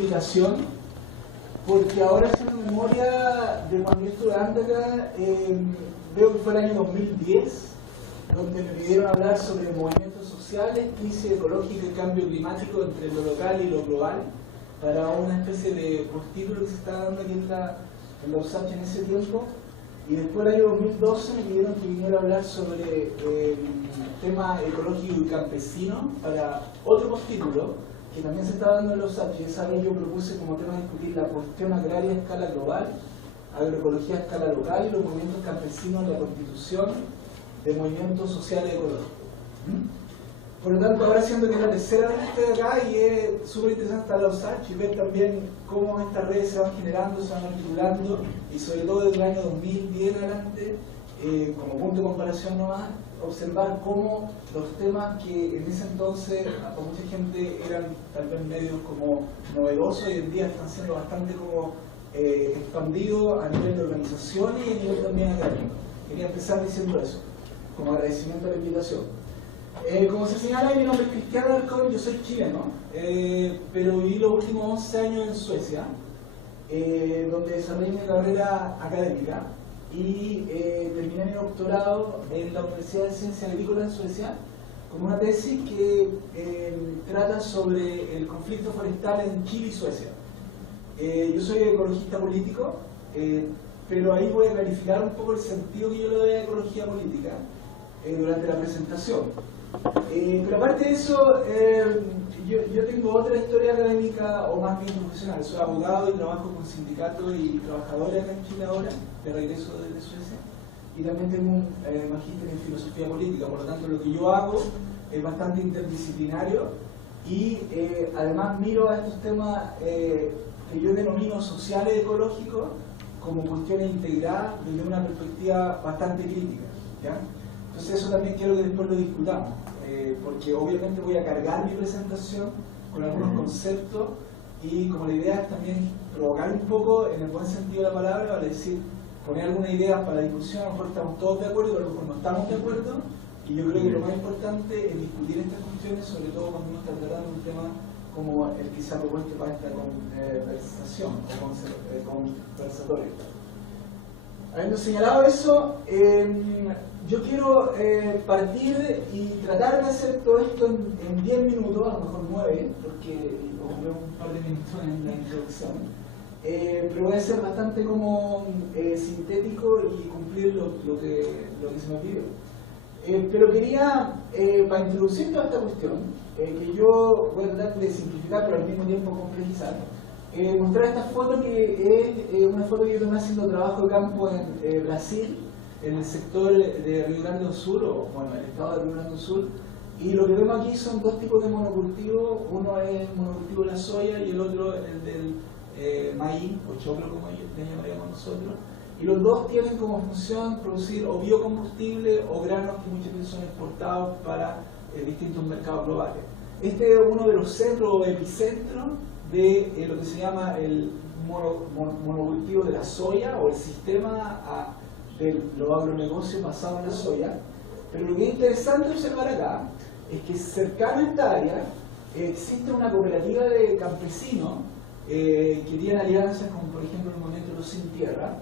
explicación, porque ahora haciendo memoria de cuando yo estuve acá, veo que fue el año 2010, donde me pidieron hablar sobre movimientos sociales, crisis ecológica y cambio climático entre lo local y lo global, para una especie de postítulo que se estaba dando aquí en la USACH en ese tiempo. Y después el año 2012 me pidieron que viniera a hablar sobre tema ecológico y campesino para otro postítulo que también se estaba dando en los USACH, y esa vez yo propuse como tema discutir la cuestión agraria a escala global, agroecología a escala local y los movimientos campesinos en la constitución de movimientos sociales ecológicos. Por lo tanto, ahora siendo que es la tercera vez que estoy acá, y es súper interesante estar en la USACH y ver también cómo estas redes se van generando, se van articulando, y sobre todo desde el año 2010 en adelante, como punto de comparación nomás, observar cómo los temas que en ese entonces para mucha gente eran tal vez medios como novedosos, hoy en día están siendo bastante como expandidos a nivel de organizaciones y a nivel también académico. Quería empezar diciendo eso, como agradecimiento a la invitación. Como se señala, mi nombre es Cristiano Alarcón, yo soy chileno, pero viví los últimos 11 años en Suecia, donde desarrollé mi carrera académica y terminé mi doctorado en la Universidad de Ciencias Agrícolas en Suecia con una tesis que trata sobre el conflicto forestal en Chile y Suecia. Yo soy ecologista político, pero ahí voy a clarificar un poco el sentido que yo le doy a ecología política durante la presentación. Pero aparte de eso, yo tengo otra historia académica o más bien profesional. Soy abogado y trabajo con sindicatos y trabajadores acá en Chile ahora, de regreso desde Suecia, y también tengo un magíster en filosofía política. Por lo tanto, lo que yo hago es bastante interdisciplinario y además miro a estos temas que yo denomino sociales ecológicos como cuestiones integradas desde una perspectiva bastante crítica, ¿ya? Entonces eso también quiero que después lo discutamos, porque obviamente voy a cargar mi presentación con algunos conceptos, y como la idea es también provocar un poco, en el buen sentido de la palabra, vale decir, poner algunas ideas para la discusión. A lo mejor estamos todos de acuerdo, a lo mejor no estamos de acuerdo, y yo creo que lo más importante es discutir estas cuestiones, sobre todo cuando uno está tratando un tema como el que se ha propuesto para esta conversación o conversatorio. Habiendo señalado eso, yo quiero partir y tratar de hacer todo esto en 10 minutos, a lo mejor 9, porque ocurrió un par de minutos en la introducción, pero voy a ser bastante como sintético y cumplir lo que se me pide. Pero quería, para introducir toda esta cuestión, que yo voy a tratar de simplificar pero al mismo tiempo complejizar, mostrar esta foto, que es una foto que yo tomé haciendo trabajo de campo en Brasil, en el sector de Río Grande do Sul, o bueno, el estado de Río Grande do Sul. Y lo que vemos aquí son dos tipos de monocultivo. Uno es el monocultivo de la soya y el otro el del maíz, o choclo como le llamaríamos nosotros. Y los dos tienen como función producir o biocombustible o granos que muchas veces son exportados para distintos mercados globales. Este es uno de los centros o epicentros de lo que se llama el monocultivo de la soya, o el sistema de los agronegocios basados en la soya. Pero lo que es interesante observar acá es que cercano a esta área existe una cooperativa de campesinos que tiene alianzas con, por ejemplo, el movimiento de los Sin Tierra,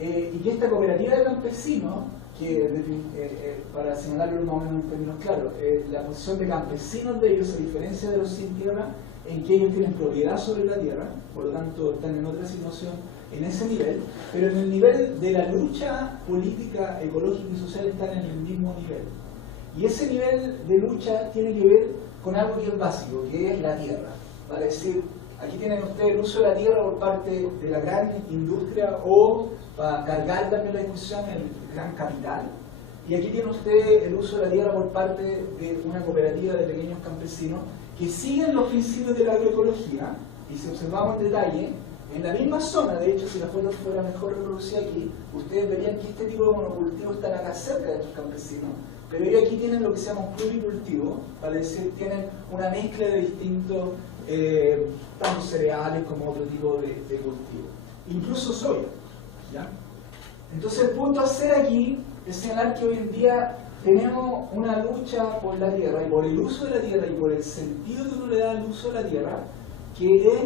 y que esta cooperativa de campesinos, que para señalarlo más o menos en términos claros, la posición de campesinos de ellos, a diferencia de los Sin Tierra, en que ellos tienen propiedad sobre la tierra, por lo tanto están en otra situación en ese nivel, pero en el nivel de la lucha política, ecológica y social están en el mismo nivel. Y ese nivel de lucha tiene que ver con algo que es básico, que es la tierra. Vale decir, aquí tienen ustedes el uso de la tierra por parte de la gran industria, o para cargar también la discusión, el gran capital. Y aquí tiene usted el uso de la tierra por parte de una cooperativa de pequeños campesinos que siguen los principios de la agroecología. Y si observamos en detalle, en la misma zona, de hecho, si la foto fuera mejor reproducida aquí, ustedes verían que este tipo de monocultivos están acá cerca de estos campesinos, pero ellos aquí tienen lo que se llama un pluricultivo, vale decir, tienen una mezcla de distintos, tanto cereales como otro tipo de cultivo, incluso soya, ¿ya? Entonces el punto a hacer aquí es señalar que hoy en día tenemos una lucha por la tierra y por el uso de la tierra y por el sentido que uno le da al uso de la tierra, que es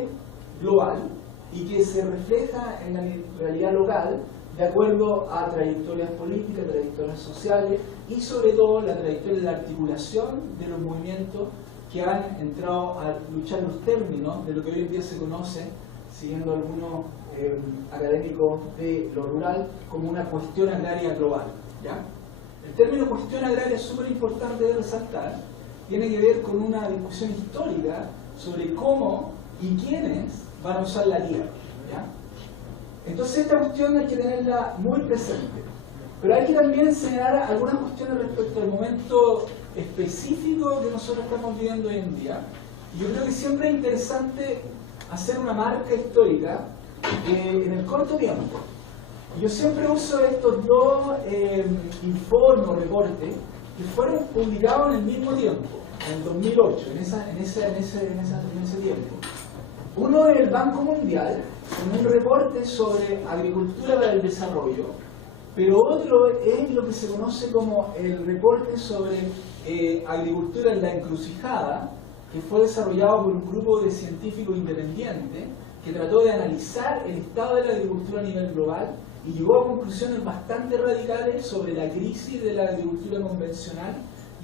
global y que se refleja en la realidad local de acuerdo a trayectorias políticas, trayectorias sociales y sobre todo la trayectoria de la articulación de los movimientos que han entrado a luchar los términos de lo que hoy en día se conoce, siguiendo algunos académicos de lo rural, como una cuestión agraria global, ¿ya? El término cuestión agraria es súper importante de resaltar, tiene que ver con una discusión histórica sobre cómo y quiénes van a usar la tierra, ¿ya? Entonces esta cuestión hay que tenerla muy presente, pero hay que también señalar algunas cuestiones respecto al momento específico que nosotros estamos viviendo hoy en día. Yo creo que siempre es interesante hacer una marca histórica en el corto tiempo. Yo siempre uso estos dos informes o reportes que fueron publicados en el mismo tiempo, en el 2008, en ese tiempo. Uno es el Banco Mundial, con un reporte sobre agricultura para el desarrollo, pero otro es lo que se conoce como el reporte sobre agricultura en la encrucijada, que fue desarrollado por un grupo de científicos independientes que trató de analizar el estado de la agricultura a nivel global y llegó a conclusiones bastante radicales sobre la crisis de la agricultura convencional,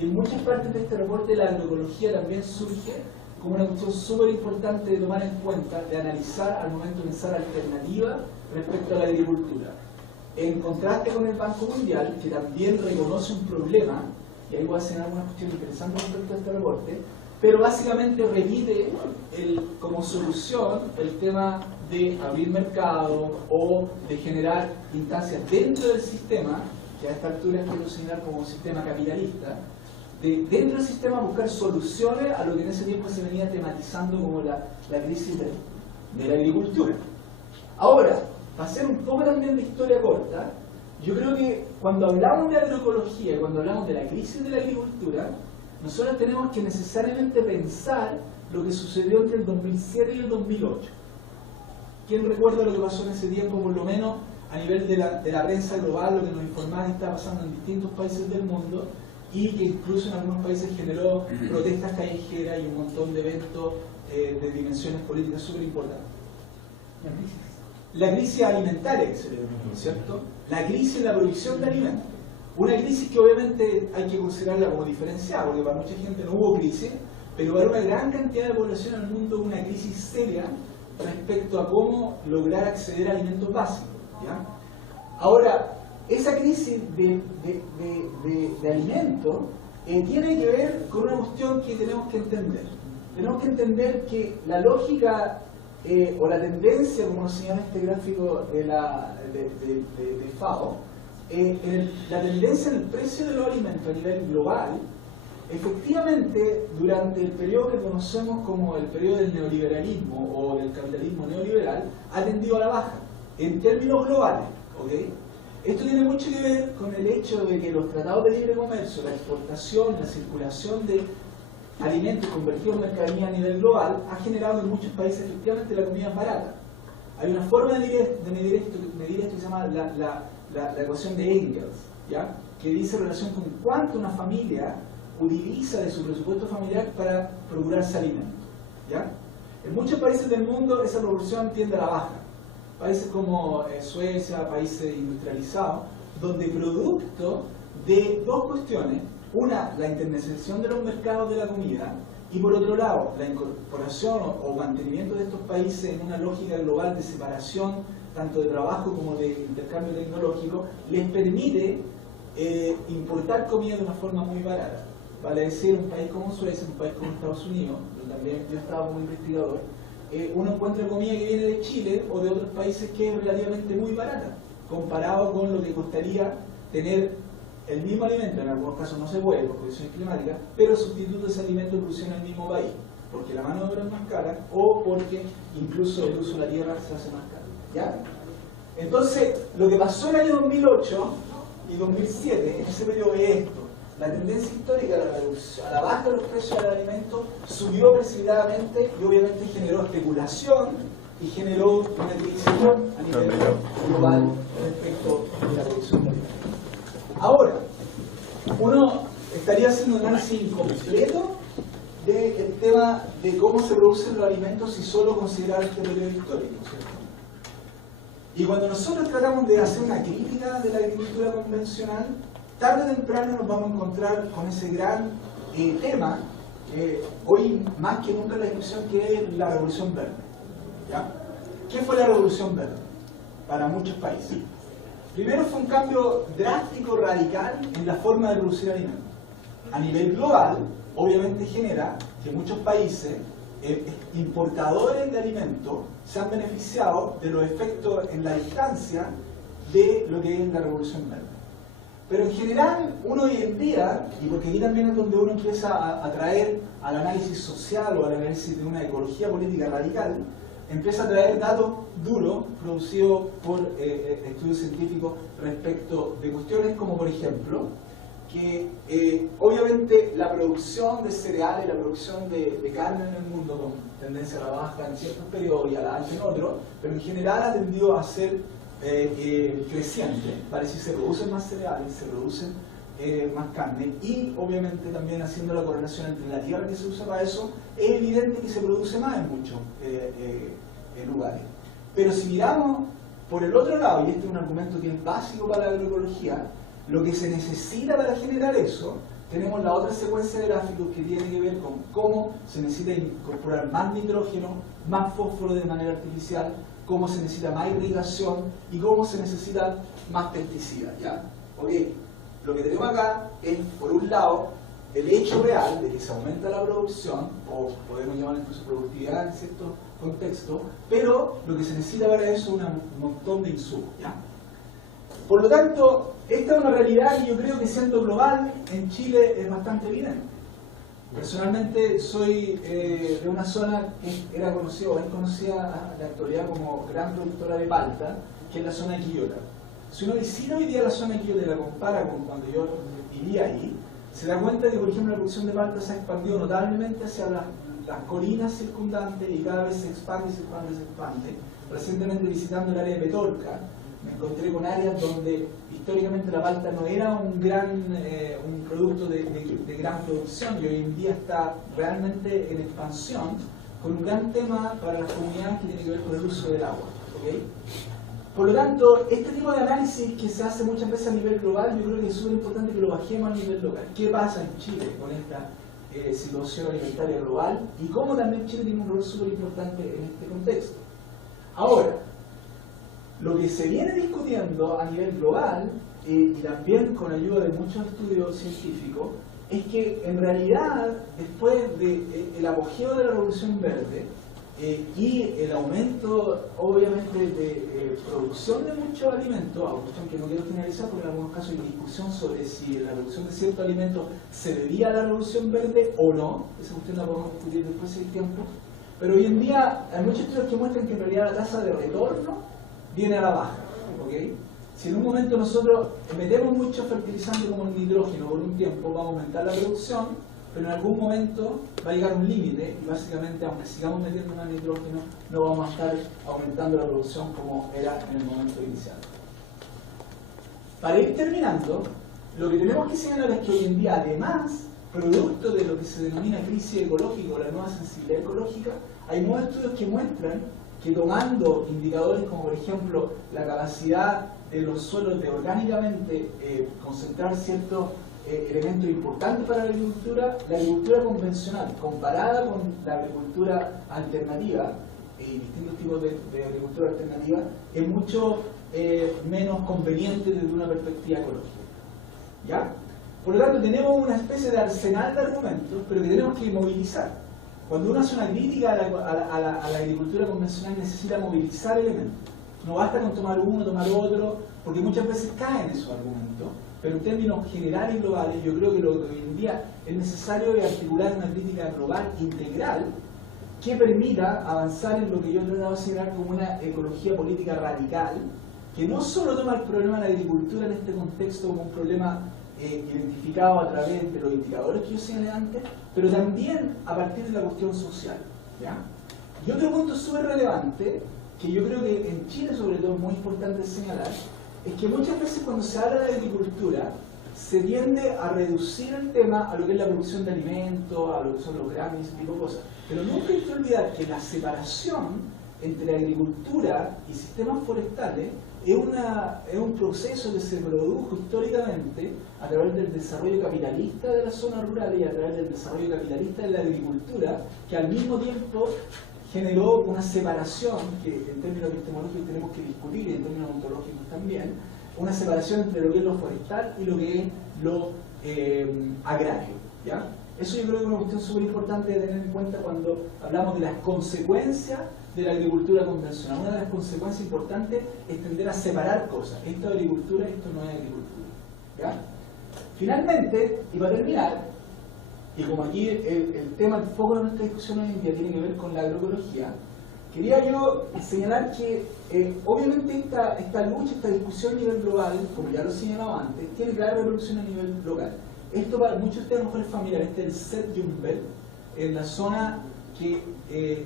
y en muchas partes de este reporte la agroecología también surge como una cuestión súper importante de tomar en cuenta, de analizar al momento de pensar alternativas respecto a la agricultura. En contraste con el Banco Mundial, que también reconoce un problema, y ahí voy a hacer algunas cuestiones interesantes respecto a este reporte, pero básicamente repite como solución el tema de abrir mercado o de generar instancias dentro del sistema, que a esta altura es quiero señalar como sistema capitalista, dentro del sistema buscar soluciones a lo que en ese tiempo se venía tematizando como la crisis de la agricultura. Ahora, para hacer un poco también de historia corta, yo creo que cuando hablamos de agroecología, cuando hablamos de la crisis de la agricultura, nosotros tenemos que necesariamente pensar lo que sucedió entre el 2007 y el 2008. ¿Quién recuerda lo que pasó en ese tiempo, por lo menos a nivel de la prensa global, lo que nos informaba que estaba pasando en distintos países del mundo, y que incluso en algunos países generó protestas callejeras y un montón de eventos de dimensiones políticas súper importantes? La crisis alimentaria que se le denomina, ¿cierto? La crisis de la producción de alimentos. Una crisis que obviamente hay que considerarla como diferenciada, porque para mucha gente no hubo crisis, pero para una gran cantidad de población en el mundo hubo una crisis seria respecto a cómo lograr acceder a alimentos básicos, ¿ya? Ahora, esa crisis de alimentos tiene que ver con una cuestión que tenemos que entender. Tenemos que entender que la lógica o la tendencia, como nos señala este gráfico de FAO, la tendencia en el precio de los alimentos a nivel global, efectivamente, durante el periodo que conocemos como el periodo del neoliberalismo o del capitalismo neoliberal, ha tendido a la baja, en términos globales, ¿ok? Esto tiene mucho que ver con el hecho de que los tratados de libre comercio, la exportación, la circulación de alimentos convertidos en mercadería a nivel global, ha generado en muchos países efectivamente la comida barata. Hay una forma de medir esto que se llama la ecuación de Engels, ¿ya? Que dice relación con cuánto una familia utiliza de su presupuesto familiar para procurarse alimentos, ¿ya? En muchos países del mundo esa proporción tiende a la baja. Países como Suecia, países industrializados, donde producto de dos cuestiones, una, la internacionalización de los mercados de la comida, y por otro lado, la incorporación o mantenimiento de estos países en una lógica global de separación, tanto de trabajo como de intercambio tecnológico, les permite importar comida de una forma muy barata. Vale decir, un país como Suecia, un país como Estados Unidos, donde también yo estaba como investigador, uno encuentra comida que viene de Chile o de otros países que es relativamente muy barata, comparado con lo que costaría tener el mismo alimento. En algunos casos no se puede por condiciones climáticas, pero sustituto ese alimento producido en el mismo país, porque la mano de obra es más cara o porque incluso el uso de la tierra se hace más caro, ¿ya? Entonces, lo que pasó en el año 2008 y 2007, en ese periodo es esto. La tendencia histórica a la baja de los precios del alimento subió precipitadamente y obviamente generó especulación y generó una crisis a nivel global respecto de la producción de alimentos. Ahora, uno estaría haciendo un análisis incompleto del tema de cómo se producen los alimentos y solo considerar este periodo histórico, ¿cierto? Y cuando nosotros tratamos de hacer una crítica de la agricultura convencional, tarde o temprano nos vamos a encontrar con ese gran tema, hoy más que nunca en la discusión, que es la Revolución Verde. ¿Ya? ¿Qué fue la Revolución Verde? Para muchos países. Primero fue un cambio drástico, radical en la forma de producir alimentos. A nivel global, obviamente genera que muchos países importadores de alimentos se han beneficiado de los efectos en la distancia de lo que es la Revolución Verde. Pero en general, uno hoy en día, y porque aquí también es donde uno empieza a traer al análisis social o al análisis de una ecología política radical, empieza a traer datos duros producidos por estudios científicos respecto de cuestiones como, por ejemplo, que obviamente la producción de cereales, la producción de carne en el mundo, con tendencia a la baja en ciertos periodos y a la alta en otros, pero en general ha tendido a ser creciente. Parece que se producen más cereales, se producen más carne, y obviamente también haciendo la correlación entre la tierra que se usa para eso, es evidente que se produce más en muchos lugares. Pero si miramos por el otro lado, y este es un argumento que es básico para la agroecología, lo que se necesita para generar eso, tenemos la otra secuencia de gráficos que tiene que ver con cómo se necesita incorporar más nitrógeno, más fósforo de manera artificial, cómo se necesita más irrigación y cómo se necesitan más pesticidas, ¿ya? Okay. Lo que tenemos acá es, por un lado, el hecho real de que se aumenta la producción, o podemos llamar incluso productividad en ciertos contextos, pero lo que se necesita para eso es un montón de insumos, ¿ya? Por lo tanto, esta es una realidad que yo creo que, siendo global, en Chile es bastante evidente. Personalmente soy de una zona que era conocida, o es conocida en la actualidad como gran productora de palta, que es la zona de Quillota. Si uno visita hoy día la zona de Quillota y la compara con cuando yo vivía ahí, se da cuenta que, por ejemplo, la producción de palta se ha expandido notablemente hacia las colinas circundantes, y cada vez se expande, se expande, se expande. Recientemente, visitando el área de Petorca, me encontré con áreas donde históricamente la palta no era un producto de gran producción, y hoy en día está realmente en expansión, con un gran tema para las comunidades que tiene que ver con el uso del agua. ¿Okay? Por lo tanto, este tipo de análisis que se hace muchas veces a nivel global, yo creo que es súper importante que lo bajemos a nivel local. ¿Qué pasa en Chile con esta situación alimentaria global? Y cómo también Chile tiene un rol súper importante en este contexto. Ahora, lo que se viene discutiendo a nivel global, y también con ayuda de muchos estudios científicos, es que en realidad, después del apogeo de la Revolución Verde y el aumento, obviamente, de producción de muchos alimentos, a cuestión que no quiero finalizar porque en algunos casos hay discusión sobre si la producción de ciertos alimentos se debía a la Revolución Verde o no, esa cuestión la podemos discutir después del tiempo, pero hoy en día hay muchos estudios que muestran que en realidad la tasa de retorno viene a la baja. ¿Okay? Si en un momento nosotros metemos mucho fertilizante como el nitrógeno por un tiempo, va a aumentar la producción, pero en algún momento va a llegar un límite, y básicamente, aunque sigamos metiendo más nitrógeno, no vamos a estar aumentando la producción como era en el momento inicial. Para ir terminando, lo que tenemos que señalar es que hoy en día, además, producto de lo que se denomina crisis ecológica o la nueva sensibilidad ecológica, hay nuevos estudios que muestran que, tomando indicadores como, por ejemplo, la capacidad de los suelos de orgánicamente concentrar ciertos elementos importantes para la agricultura convencional, comparada con la agricultura alternativa y distintos tipos de agricultura alternativa, es mucho menos conveniente desde una perspectiva ecológica. ¿Ya? Por lo tanto, tenemos una especie de arsenal de argumentos, pero que tenemos que movilizar. Cuando uno hace una crítica a la agricultura convencional, necesita movilizar elementos. No basta con tomar uno, tomar otro, porque muchas veces caen esos argumentos, pero en términos generales y globales, yo creo que lo que hoy en día es necesario es articular una crítica global integral que permita avanzar en lo que yo he tratado de señalar como una ecología política radical, que no solo toma el problema de la agricultura en este contexto como un problema identificado a través de los indicadores que yo señalé antes, pero también a partir de la cuestión social. ¿Ya? Y otro punto súper relevante, que yo creo que en Chile sobre todo es muy importante señalar, es que muchas veces cuando se habla de agricultura, se tiende a reducir el tema a lo que es la producción de alimentos, a lo que son los granos, ese tipo de cosas. Pero nunca hay que olvidar que la separación entre agricultura y sistemas forestales es un proceso que se produjo históricamente a través del desarrollo capitalista de las zonas rurales y a través del desarrollo capitalista de la agricultura, que al mismo tiempo generó una separación, que en términos epistemológicos tenemos que discutir y en términos ontológicos también, una separación entre lo que es lo forestal y lo que es lo agrario, ¿ya? Eso yo creo que es una cuestión súper importante de tener en cuenta cuando hablamos de las consecuencias de la agricultura convencional. Una de las consecuencias importantes es tender a separar cosas. Esto es agricultura, esto no es agricultura, ¿ya? Finalmente, y para terminar, y como aquí el tema, el foco de nuestra discusión hoy en día tiene que ver con la agroecología, quería yo señalar que obviamente esta lucha, esta discusión a nivel global, como ya lo he señalado antes, tiene clara repercusión a nivel local. Esto para muchos de ustedes a lo mejor es familiar. Este es el Sète-Yumbel, en la zona que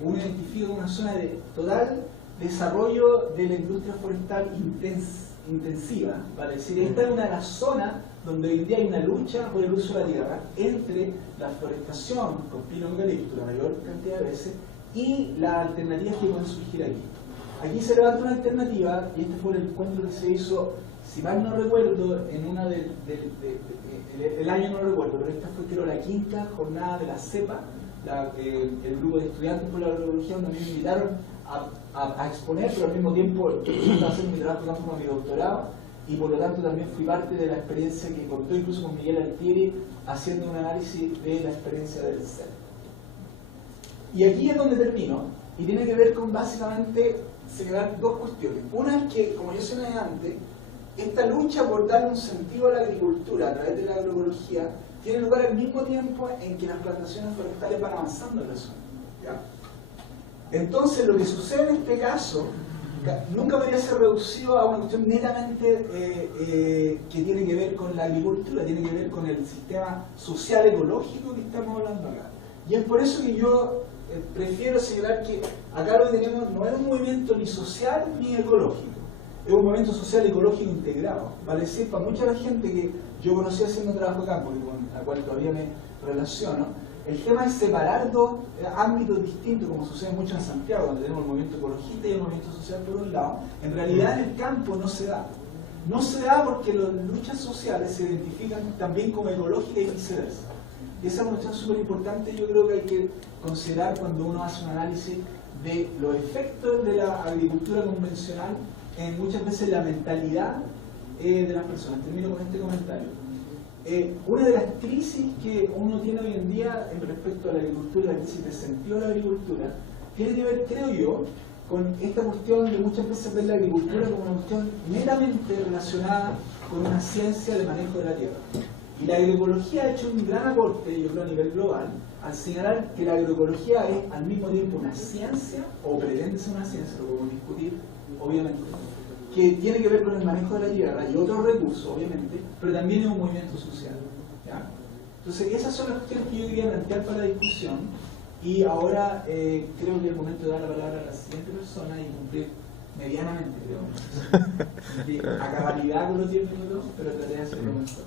uno identifica como una zona de total desarrollo de la industria forestal intensiva, ¿vale? Es decir, esta es una de las zonas donde hoy en día hay una lucha por el uso de la tierra entre la forestación con pino y eucalipto, la mayor cantidad de veces, y las alternativas que pueden surgir aquí. Aquí se levanta una alternativa, y este fue el encuentro que se hizo, si mal no recuerdo, en una el año no lo recuerdo, pero esta fue creo la quinta jornada de la CEPA, el grupo de estudiantes por la agroecología, donde me invitaron a exponer, pero al mismo tiempo yo estaba haciendo mi trabajo de campo con mi doctorado, y por lo tanto también fui parte de la experiencia que contó incluso con Miguel Altieri, haciendo un análisis de la experiencia del CEP. Y aquí es donde termino, y tiene que ver con básicamente señalar dos cuestiones. Una es que, como yo señalé antes, esta lucha por darle un sentido a la agricultura a través de la agroecología tiene lugar al mismo tiempo en que las plantaciones forestales van avanzando en la zona, ¿ya? Entonces, lo que sucede en este caso nunca podría ser reducido a una cuestión netamente que tiene que ver con la agricultura, tiene que ver con el sistema social ecológico que estamos hablando acá. Y es por eso que yo prefiero señalar que acá lo que tenemos no es un movimiento ni social ni ecológico, es un movimiento social ecológico integrado. Vale decir, para mucha de la gente que yo conocí haciendo trabajo de campo, con la cual todavía me relaciono, el tema es separar dos ámbitos distintos, como sucede mucho en Santiago, donde tenemos el movimiento ecologista y el movimiento social por un lado. En realidad en el campo no se da. No se da porque las luchas sociales se identifican también como ecológicas y viceversa. Y esa es una cuestión súper importante, yo creo que hay que considerar cuando uno hace un análisis de los efectos de la agricultura convencional en muchas veces la mentalidad de las personas. Termino con este comentario. Una de las crisis que uno tiene hoy en día en respecto a la agricultura, la crisis de sentido de la agricultura, tiene que ver, creo yo, con esta cuestión de muchas veces ver la agricultura como una cuestión meramente relacionada con una ciencia de manejo de la tierra. Y la agroecología ha hecho un gran aporte, yo creo, a nivel global, al señalar que la agroecología es al mismo tiempo una ciencia, o pretende ser una ciencia, lo podemos discutir, obviamente, que tiene que ver con el manejo de la tierra y otros recursos, obviamente, pero también es un movimiento social, ¿ya? Entonces, esas son las cuestiones que yo quería plantear para la discusión, y ahora creo que es el momento de dar la palabra a la siguiente persona y cumplir medianamente, creo, a cabalidad con los 10 minutos, pero traté de hacerlo mejor.